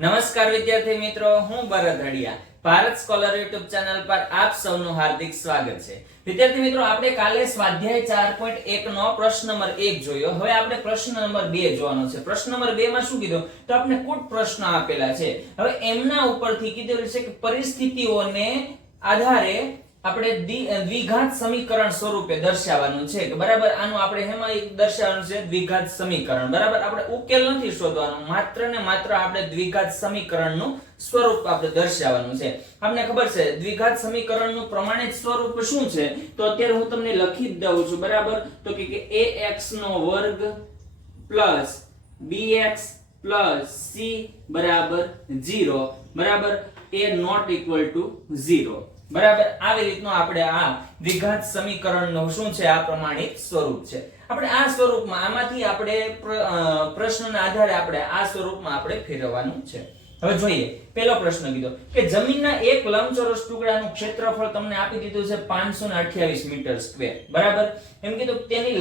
નમસ્કાર વિદ્યાર્થી મિત્રો, હું Bharat Hadiya Bharat scholar YouTube channel પર આપ સૌનું હાર્દિક સ્વાગત છે। વિદ્યાર્થી મિત્રો, આપણે કાલે સ્વાધ્યાય 4.1 નો પ્રશ્ન નંબર 1 જોયો। હવે આપણે પ્રશ્ન નંબર 2 જોવાનો છે। પ્રશ્ન નંબર 2 માં શું કીધું તો આપણે કુટ પ્રશ્ન આપેલા છે। હવે એમના ઉપરથી કીધેલું છે કે પરિસ્થિતિઓને આધારે આપણે દ્વિઘાત સમીકરણ સ્વરૂપે દર્શાવવાનું છે કે બરાબર। આનું આપણે હેમાં એક દર્શાવવાનું છે દ્વિઘાત સમીકરણ, બરાબર। આપણે ઉકેલ નથી શોધવાનો, માત્ર ને માત્ર આપણે દ્વિઘાત સમીકરણનું સ્વરૂપ આપણે દર્શાવવાનું છે। આપણે ખબર છે દ્વિઘાત સમીકરણનું પ્રમાણિત સ્વરૂપ શું છે, તો અત્યારે હું તમને લખી જ દઉં છું, બરાબર। તો કે ax નો વર્ગ પ્લસ bx પ્લસ c બરાબર 0, બરાબર। a નોટ ઇક્વલ ટુ 0, બરાબર। આવી રીતનું આપણે આ દ્વિઘાત સમીકરણનું શું છે, આ પ્રમાણિત સ્વરૂપ છે। આપણે આ સ્વરૂપમાં આમાંથી આપણે પ્રશ્નના આધારે આપણે આ સ્વરૂપમાં આપણે ફેરવવાનું છે। હવે જોઈએ, પહેલો પ્રશ્ન કીધો કે જમીનના એક લંબચોરસ ટુકડાનું ક્ષેત્રફળ તમને આપી દીધું છે 528 મીટર સ્ક્વેર, બરાબર। એમ કીધું તેની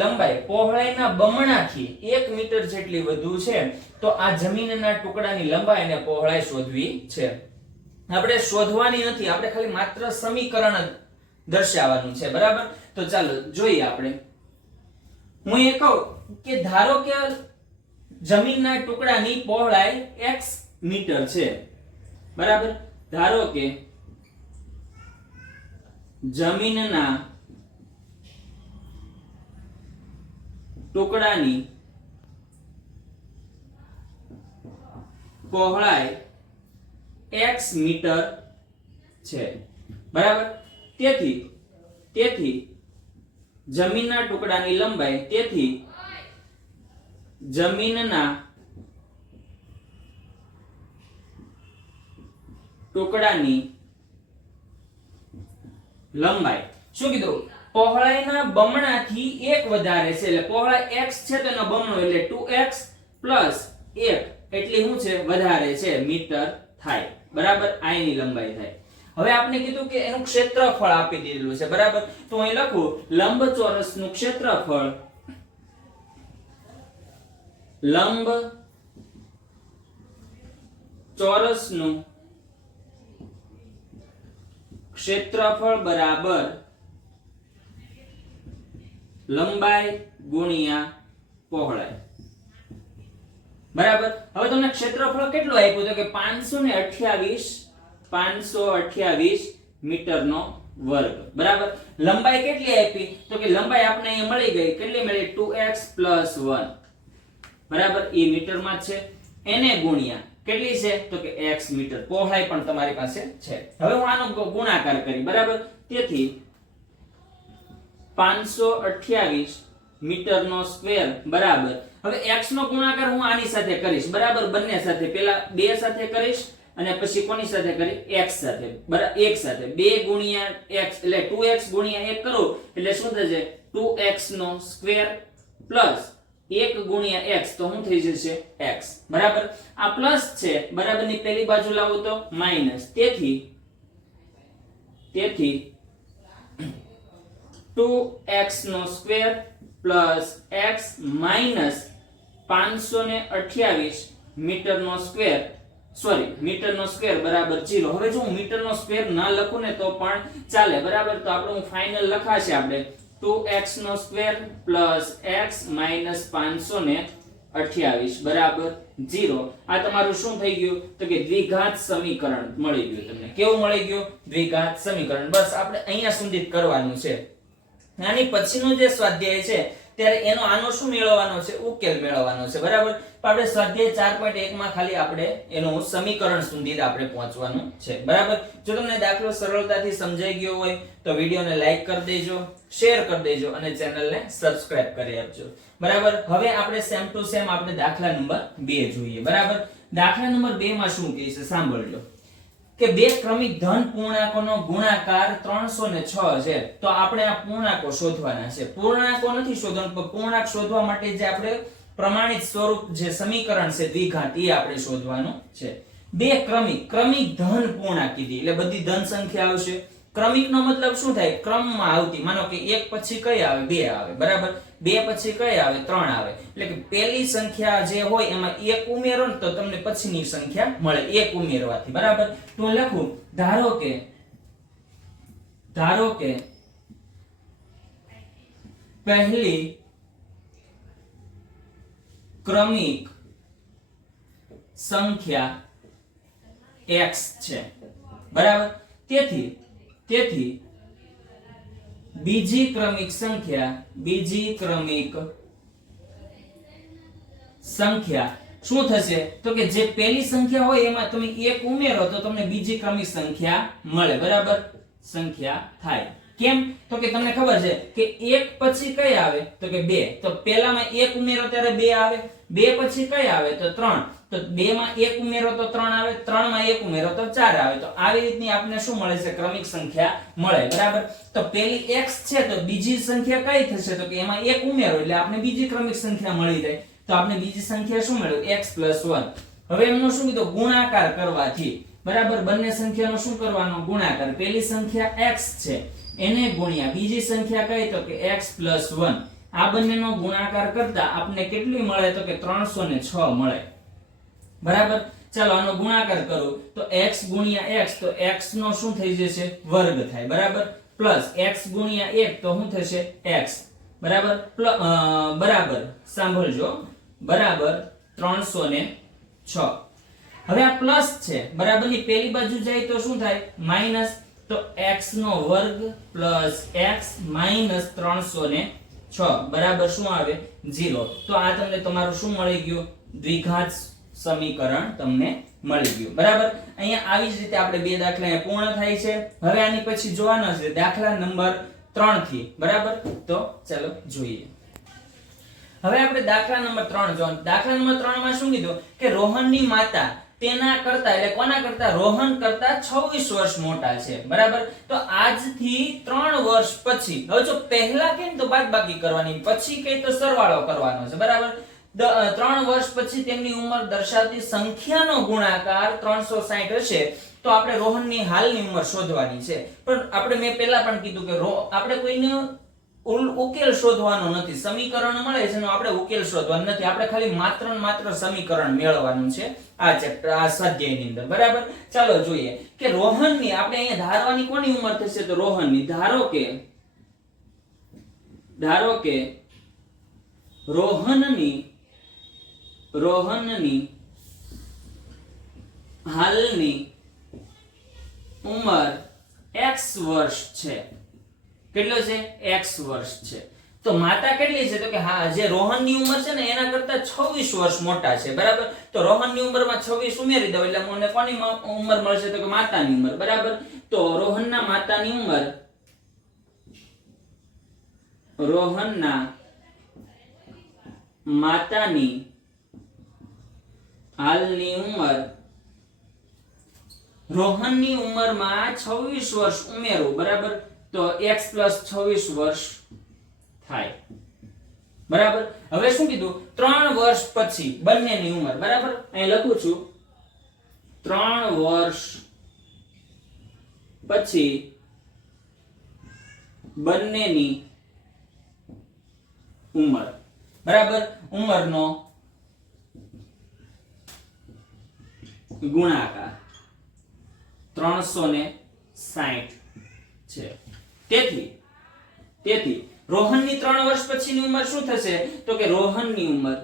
લંબાઈ પહોળાઈના બમણાથી 1 મીટર જેટલી વધુ છે, તો આ જમીનના ટુકડાની લંબાઈ અને પહોળાઈ શોધવી છે। આપણે શોધવાની નથી, આપણે ખાલી માત્ર સમીકરણ જ દર્શાવવાનું છે, બરાબર। તો ચાલો જોઈએ આપણે। હું એ કહું કે ધારો કે જમીનના ટુકડાની પહોળાઈ x મીટર છે, બરાબર। ધારો કે જમીનના ટુકડાની પહોળાઈ x મીટર છે, બરાબર। તેથી જમીનના ટુકડાની લંબાઈ, તેથી જમીનના ટુકડાની લંબાઈ શું કીધું, પહોળાઈના બમણાથી 1 વધારે છે, એટલે પહોળાઈ x છે તો એનો બમણો એટલે 2x પ્લસ 1 એટલી શું છે, વધારે છે, મીટર થાય, બરાબર। આ એની લંબાઈ થાય। હવે આપણે કીધું કે એનું ક્ષેત્રફળ આપી દીધેલું છે, બરાબર। તો અહીં લખું લંબચોરસનું ક્ષેત્રફળ, લંબચોરસનું ક્ષેત્રફળ બરાબર લંબાઈ ગુણ્યા પહોળાઈ, બરાબર। હવે તમને ક્ષેત્રફળ કેટલું આપ્યું તો કે 528 મીટરનો વર્ગ, બરાબર। લંબાઈ કેટલી આપી તો કે લંબાઈ આપણે અહીંયા મળી ગઈ, કેટલી મળી 2x 1, બરાબર। એ મીટરમાં જ છે, એને ગુણ્યા કેટલી છે તો કે x મીટર, પહોળાઈ પણ તમારી પાસે છે। હવે હું આનો ગુણાકાર કરી, બરાબર। તેથી 528 મીટરનો સ્ક્વેર બરાબર, હવે x નો ગુણાકાર હું આની સાથે કરીશ, બરાબર। બંને સાથે, પહેલા 2 સાથે કરીશ અને પછી કોની સાથે કરી, x સાથે, બરાબર। 1 સાથે 2 ગુણ્યા x એટલે 2x ગુણ્યા 1 કરો એટલે શું થશે, 2x નો સ્ક્વેર પ્લસ 1 ગુણ્યા x તો શું થઈ જશે, x, બરાબર। આ પ્લસ છે, બરાબર, ની પહેલી બાજુ લાવો તો માઈનસ, તેથી 2x નો સ્ક્વેર પ્લસ x માઈનસ 528 મીટરનો સ્ક્વેર, મીટરનો સ્ક્વેર બરાબર 0। હવે જો હું મીટરનો સ્ક્વેર ના લખું ને તો પણ ચાલે, બરાબર। તો આપણું ફાઇનલ લખાશે આપણે 2x નો સ્ક્વેર પ્લસ x માઈનસ 528 બરાબર 0। આ તમારું શું થઈ ગયું તો કે દ્વિઘાત સમીકરણ મળી ગયું તમને। કેવું મળી ગયું, દ્વિઘાત સમીકરણ। બસ આપણે અહીંયા સુધી જ કરવાનું છે। આની પછીનો જે સ્વાધ્યાય છે ત્યારે એનો આનો શું મેળવવાનો છે, ઉકેલ મેળવવાનો છે, બરાબર। તો આપણે સ્વાધ્યાય 4.1 માં ખાલી આપણે એનું સમીકરણ સુધી જ આપણે પહોંચવાનું છે, બરાબર। જો તમને દાખલો સરળતાથી સમજાઈ ગયો હોય તો વિડીયોને લાઈક કરી દેજો, શેર કરી દેજો અને ચેનલને સબસ્ક્રાઇબ કરી આપજો, બરાબર। હવે આપણે સેમ ટુ સેમ આપણે દાખલા નંબર 2 જોઈએ, બરાબર। દાખલા નંબર 2 માં શું કહે છે સાંભળજો કે બે ક્રમિક ધન પૂર્ણાંકોનો ગુણાકાર 306 છે, તો આપણે આ પૂર્ણાંકો શોધવાના છે। પૂર્ણાંકો નથી શોધવાનું, પણ પૂર્ણાંક શોધવા માટે જે આપણે પ્રમાણિત સ્વરૂપ જે સમીકરણ છે દ્વિઘાત, એ આપણે શોધવાનું છે। બે ક્રમિક ધન પૂર્ણાંક કીધી એટલે બધી ધન સંખ્યા આવશે, ક્રમિકનો મતલબ શું થાય? ક્રમમાં આવતી. માનો કે 1 પછી કઈ આવે? 2 આવે, બરાબર. 2 પછી કઈ આવે? 3 આવે. એટલે કે પહેલી સંખ્યા જે હોય એમાં 1 ઉમેરો ને તો તમને પછીની સંખ્યા મળે 1 ઉમેરવાથી, બરાબર. તો લખું ધારો કે પહેલી ક્રમિક સંખ્યા x છે, બરાબર. તેથી બીજી ક્રમિક સંખ્યા શું થશે? તો કે જે પહેલી સંખ્યા હોય એમાં તમે 1 ઉમેરો તો તમને બીજી ક્રમિક સંખ્યા મળે, બરાબર. સંખ્યા થાય. કેમ? તો કે તમને ખબર છે કે 1 પછી કઈ આવે? તો કે 2. તો પહેલામાં 1 ઉમેરો ત્યારે 2 આવે. 2 પછી કઈ આવે? તો 3. તો 2 માં 1 ઉમેરો તો 3 આવે. 3 માં 1 ઉમેરો તો 4 આવે. તો આવી રીતની આપણે શું મળે છે? ક્રમિક સંખ્યા મળે, બરાબર. તો પહેલી x છે તો બીજી સંખ્યા કઈ થશે? તો કે એમાં 1 ઉમેરો એટલે આપણે બીજી ક્રમિક સંખ્યા મળી જાય. તો આપણે બીજી સંખ્યા શું મળ્યું? x + 1. હવે એમનો શું કીધું? ગુણાકાર કરવાથી, બરાબર. બંને સંખ્યાનો શું કરવાનો? ગુણાકાર. પહેલી સંખ્યા x છે એને ગુણ્યા બીજી સંખ્યા કઈ? તો કે x + 1. આ બંનેનો ગુણાકાર કરતા આપણે કેટલી મળે? તો કે 306 મળે, બરાબર. ચાલો આનો ગુણાકાર કરું તો x ગુણ્યા x તો x નો શું થઈ જશે? વર્ગ થાય, બરાબર. પ્લસ x ગુણ્યા 1 તો શું થશે? x, બરાબર. બરાબર સાંભળજો, બરાબર 306. હવે આ પ્લસ છે, બરાબર. ની પેલી બાજુ જાય તો શું થાય? માઈનસ. તો x નો વર્ગ પ્લસ x માઈનસ 306 બરાબર શું આવે? 0. તો આ તમને તમારું શું મળી ગયું? દ્વિઘાત સમીકરણ તમને મળી ગયું, બરાબર. અહીંયા આવી જ રીતે આપણે બે દાખલા પૂર્ણ થાય છે. હવે આની પછી જોવાનો છે દાખલા નંબર 3 થી, બરાબર. તો ચાલો જોઈએ. હવે આપણે દાખલા નંબર 3 જોવાનું. દાખલા નંબર 3 માં શું કીધું? કે રોહનની માતા તેના કરતા એટલે કોના કરતા? રોહન કરતા 26 વર્ષ મોટા છે, બરાબર. તો આજથી 3 વર્ષ પછી, હવે જો પહેલા કે તો બાદબાકી કરવાની, પછી કે તો સરવાળો કરવાનો છે, બરાબર. 3 વર્ષ પછી તેમની ઉંમર દર્શાવતી સંખ્યાનો ગુણાકાર 360 હશે તો આપણે રોહનની હાલની ઉંમર શોધવાની છે. પણ આપણે મેં પહેલા પણ કીધું કે આપણે કોઈને ઉકેલ શોધવાનો નથી. સમીકરણ મળે છે એનો આપણે ઉકેલ શોધવાનો નથી. આપણે ખાલી માત્ર ને માત્ર સમીકરણ મેળવવાનું છે આ ચેપ્ટર, આ સ્વાધ્યાયની અંદર, બરાબર. ચાલો જોઈએ કે રોહનની આપણે અહીંયા ધારવાની કોની ઉંમર થશે? તો રોહનની. ધારો કે રોહનની હાલની ઉંમર x વર્ષ છે. કેટલો છે? x વર્ષ છે. તો માતા કેટલી છે? તો કે હા, જે રોહનની ઉંમર છે ને એના કરતા 26 વર્ષ મોટા છે, બરાબર. તો રોહનની ઉંમરમાં 26 ઉમેરી દો એટલે મને કોની ઉંમર મળશે? તો કે માતાની ઉંમર, બરાબર. તો રોહનના માતાની ઉંમર, રોહનના માતાની હાલની ઉંમર, રોહનની ઉંમરમાં 26 વર્ષ ઉમેરો, બરાબર. તો x + 26 વર્ષ થાય, બરાબર. હવે શું કીધું? 3 વર્ષ પછી બંનેની ઉંમર, બરાબર. અહીં લખું છું 3 વર્ષ પછી બંનેની ઉંમર, બરાબર. ઉંમરનો ગુણાકાર 360 છે. તેથી રોહનની 3 વર્ષ પછીની ઉંમર શું થશે? તો કે રોહનની ઉંમર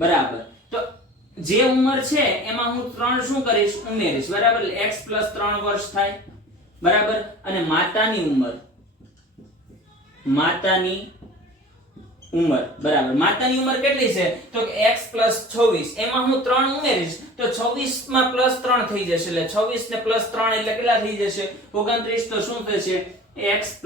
બરાબર. તો જે ઉંમર છે એમાં હું 3 શું કરીશ? ઉમેરીશ, બરાબર. x + 3 વર્ષ થાય, બરાબર. અને માતાની ઉંમર, બરાબર. માતાની ઉંમર કેટલી છે? તો કે x + 26. એમાં હું 3 ઉમેરીશ તો 26 માં +3 થઈ જશે એટલે 26 ને +3 એટલે કેટલા થઈ જશે? 29. તો શું થશે? x +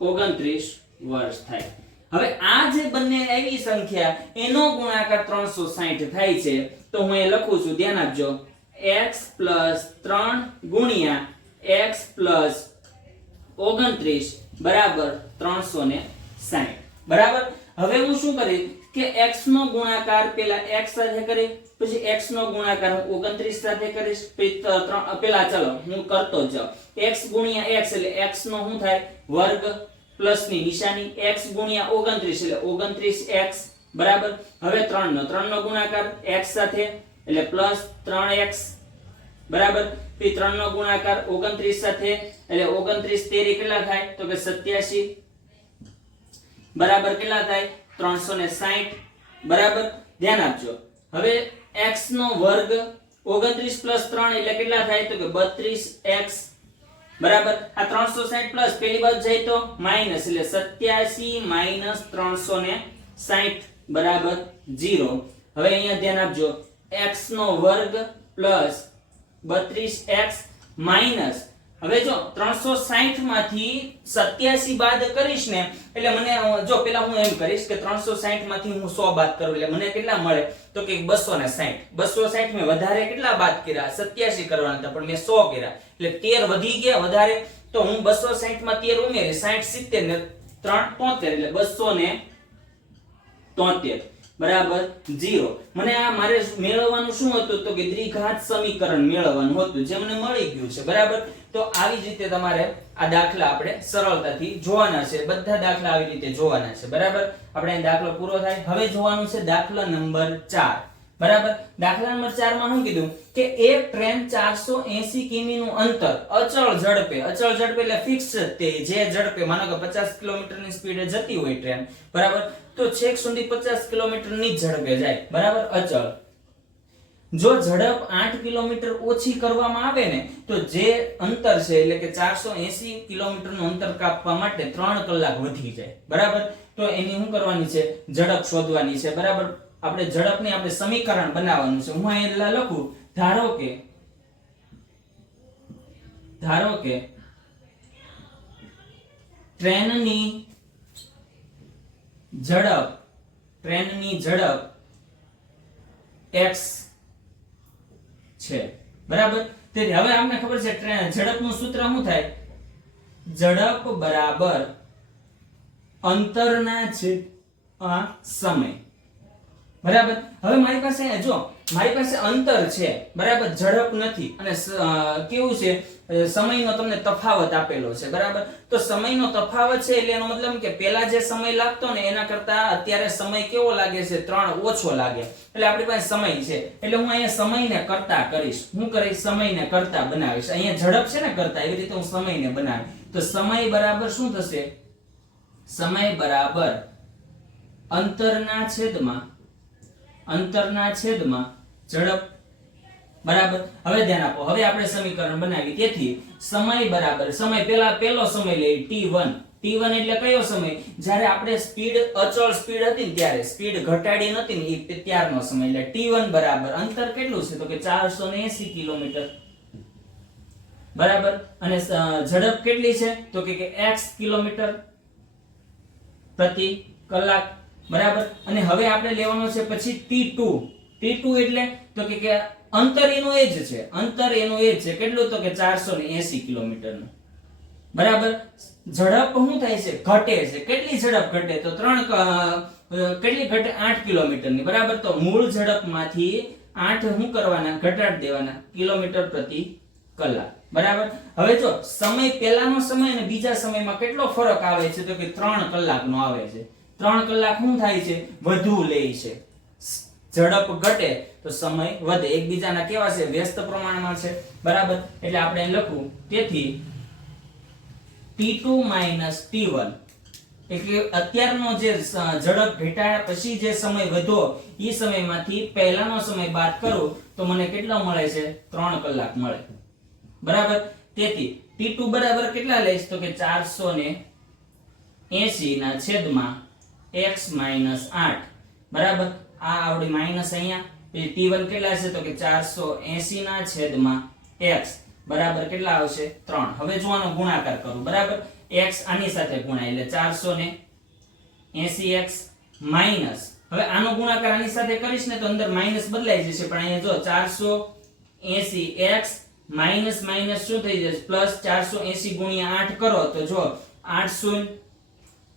29 વર્ષ થાય. હવે આ જે બંને આવી સંખ્યા એનો ગુણાકાર 360 થાય છે તો હું એ લખું છું, ધ્યાન આપજો. x + 3 ગુણ્યા x + 29 બરાબર 360, બરાબર. હવે હું શું કરીશ કે x નો ગુણાકાર પેલા x સાથે કરી, પછી x નો ગુણાકાર હું 29 સાથે કરીશ, પછી પેલા ચલો હું કરતો જ જાઉં. x ગુણ્યા x એટલે x નો શું થાય વર્ગ પ્લસ ની નિશાની, x ગુણ્યા 29 એટલે 29x બરાબર. હવે 3 નો ગુણાકાર x સાથે એટલે પ્લસ 3x બરાબર. પછી 3 નો ગુણાકાર 29 સાથે એટલે 29 તેરી કેટલા થાય તો કે 87 બરાબર. કેટલા થાય 360 બરાબર. ધ્યાન આપજો. હવે x નો વર્ગ 29 પ્લસ 3 એટલે કેટલા થાય તો કે 32x બરાબર. આ 360 પ્લસ પેલી બાજુ જાય તો માઈનસ એટલે 87 માઈનસ 360 બરાબર 0. હવે અહીંયા ધ્યાન આપજો, x નો વર્ગ પ્લસ 32x માઈનસ, હવે જો 360 માંથી 87 બાદ કરીશ ને એટલે મને જો પેલા હું એમ કરીશ કે 360 માંથી હું 100 બાદ કરું એટલે મને કેટલા મળે તો કે 260. 260 મેં વધારે કેટલા બાદ કર્યા 87 કરવાના હતા પણ મેં 100 કર્યા એટલે 13 વધી ગયા વધારે, તો હું 260 માં 13 ઉમેરી 60 70 ને 3 73 એટલે 273 બરાબર 0. મને આ મારે મેળવવાનું શું હતું તો કે દ્વિઘાત સમીકરણ મેળવવાનું હતું, જે મને મળી ગયું છે બરાબર. તો આવી જ રીતે તમારે આ દાખલા આપણે સરળતાથી જોવાના છે, બધા દાખલા આવી રીતે જોવાના છે બરાબર. આપણે દાખલો પૂરો થાય. હવે જોવાનું છે દાખલા નંબર 4 બરાબર. દાખલા નંબર 4 માં શું કીધું કે એક ટ્રેન 480 કિમી નું અંતર અચળ ઝડપે એટલે ફિક્સ તે જે ઝડપે માનો કે 50 કિલોમીટર ની સ્પીડે જતી હોય ટ્રેન બરાબર, તો છેક સુધી 50 કિલોમીટર ની ઝડપે જાય બરાબર અચળ. જો ઝડપ 8 કિલોમીટર ઓછી કરવામાં આવે ને તો જે અંતર છે એટલે કે 480 કિલોમીટર નું અંતર કાપવા માટે 3 કલાક વધી જાય બરાબર. તો એની શું કરવાની છે ઝડપ શોધવાની છે બરાબર. આપણે ઝડપની આપણે સમીકરણ બનાવવાનું છે. હું અહીંયા લખું ધારો કે ટ્રેનની ઝડપ x છે બરાબર. તેથી હવે આપણે ખબર છે ઝડપનું સૂત્ર શું થાય, ઝડપ બરાબર અંતરના છેદમાં સમય બરાબર. હવે મારી પાસે અંતર છે બરાબર, ઝડપ નથી અને કેવું છે સમયનો તમને તફાવત આપેલો છે બરાબર. તો સમયનો તફાવત છે એટલે એનો મતલબ કે પહેલા જે સમય લાગતો ને એના કરતા અત્યારે સમય કેવો લાગે છે 3 ઓછો લાગે, એટલે આપણી પાસે સમય છે એટલે હું અહીંયા સમયને કરતા કરીશ. હું કરીશ સમયને કરતા બનાવીશ. અહીંયા ઝડપ છે ને કરતા, એવી રીતે હું સમયને બનાવીશ. તો સમય બરાબર શું થશે, સમય બરાબર અંતરના છેદમાં ઝડપ બરાબર. હવે ધ્યાન આપો, હવે આપણે સમીકરણ બનાવી. તેથી સમય બરાબર પેલો સમય લઈ t1 એટલે કયો સમય, જ્યારે આપણે અચળ સ્પીડ હતી ને ત્યારે સ્પીડ ઘટાડી નથી ને એ ત્યારનો સમય. એટલે t1 બરાબર અંતર કેટલું છે તો કે 480 કિલોમીટર બરાબર. અને ઝડપ કેટલી છે તો કે x કિલોમીટર પ્રતિ કલાક બરાબર. અને હવે આપણે લેવાનો છે પછી t2 એટલે તો કે અંતર એનું એ જ છે કેટલું તો કે 480 કિલોમીટર નું બરાબર. ઝડપ શું થાય છે ઘટે છે, કેટલી ઝડપ ઘટે તો કેટલી ઘટે 8 કિલોમીટર ની બરાબર. તો મૂળ ઝડપમાંથી 8 શું કરવાના ઘટાડી દેવાના કિલોમીટર પ્રતિ કલાક બરાબર. હવે જો સમય પહેલાનો સમય અને બીજા સમયમાં કેટલો ફરક આવે છે તો કે 3 કલાકનો આવે છે. 3 કલાક શું થાય છે વધુ લે છે, ઝડપ ઘટે તો સમય વધે, એકબીજાના કેવા છે વ્યસ્ત પ્રમાણમાં છે બરાબર. એટલે આપણે લખવું તેથી t2 t1 એટલે અત્યારનો જે ઝડપ ઘટાડ્યા પછી જે સમય વધ્યો એ સમયમાંથી પહેલાનો સમય બાદ કરું તો મને કેટલો મળે છે 3 કલાક મળે બરાબર. તેથી t2 બરાબર કેટલા લઈશ તો કે 480 ના છેદમાં x 8 બરાબર. આ આવડી માઈનસ અહીંયા t1 કેટલા છે તો કે 480 ના છેદમાં x બરાબર કેટલા આવશે 3. હવે જો આનો ગુણાકાર કરું બરાબર, x આની સાથે ગુણાય એટલે 480x માઈનસ, હવે આનો ગુણાકાર આની સાથે કરીશ ને તો અંદર માઈનસ બદલાઈ જશે, પણ અહીંયા જો 480x માઈનસ શું થઈ જશે પ્લસ 480 ગુણ્યા 8 કરો તો જો 8 0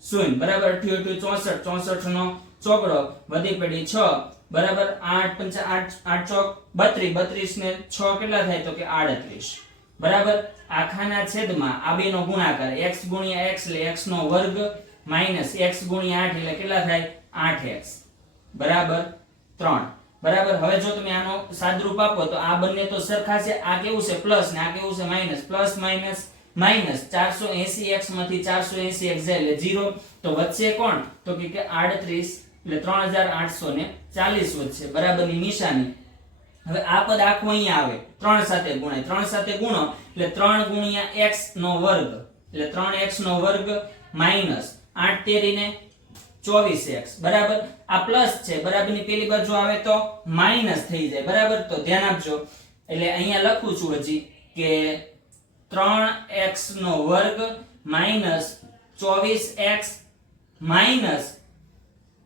0 બરાબર 8 64 નો ચોકડો વધી પડી 6 બરાબર 8 પંચા 8 ચોક 32 32 ને 6 કેટલા થાય તો કે 38 બરાબર આખાના છેદમાં આ બેનો ગુણાકાર x ગુણ્યા x એટલે x નો વર્ગ માઈનસ x ગુણ્યા 8 એટલે કેટલા થાય 8x બરાબર 3 બરાબર હવે જો તમે આનો સાદરૂપ આપો તો આ બંને તો સરખા છે આ કેવું છે પ્લસ ને આ કેવું છે minus plus minus minus 480x માંથી 480x જાય એટલે 0 તો વચ્ચે કોણ તો કે 38 એટલે 3840 વચ્ચે બરાબરની નિશાની હવે આ પદ આખું અહીંયા આવે 3 સાથે ગુણાય 3 સાથે ગુણો એટલે 3 ગુણ્યા x નો વર્ગ એટલે 3x નો વર્ગ માઈનસ 8 તેરીને 24x બરાબર આ પ્લસ છે બરાબરની પેલી બાજુ આવે તો માઈનસ થઈ જાય બરાબર તો ધ્યાન આપજો એટલે અહીંયા લખું છું હજી કે 3x નો વર્ગ માઈનસ 24x માઈનસ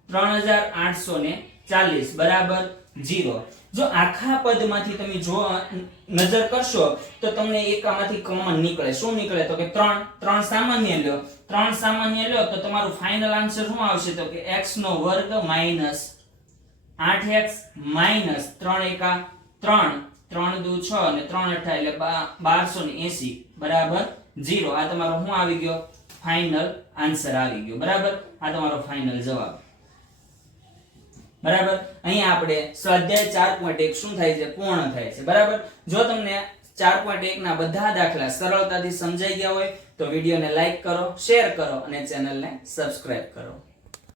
3840 બરાબર 0 જો આખા પદમાંથી તમે જો નજર કરશો તો તમને એકામાંથી કોમન નીકળે શું નીકળે તો કે 3 સામાન્ય લ્યો 3 સામાન્ય લ્યો તો તમારું ફાઇનલ આન્સર શું આવશે તો કે x નો વર્ગ માઈનસ 8x માઈનસ 3 એકા 3 3 દુ 6 અને 3 8 એટલે 1280 બરાબર 0 આ તમારો શું આવી ગયો ફાઇનલ આન્સર આવી ગયો બરાબર આ તમારો ફાઇનલ જવાબ બરાબર અહીંયા આપણે સ્વાધ્યાય 4.1 શું થાય છે પૂર્ણ થાય છે બરાબર જો તમને 4.1 ના બધા દાખલા સરળતાથી સમજાઈ ગયા હોય તો વિડિયોને લાઈક કરો શેર કરો અને ચેનલને સબસ્ક્રાઇબ કરો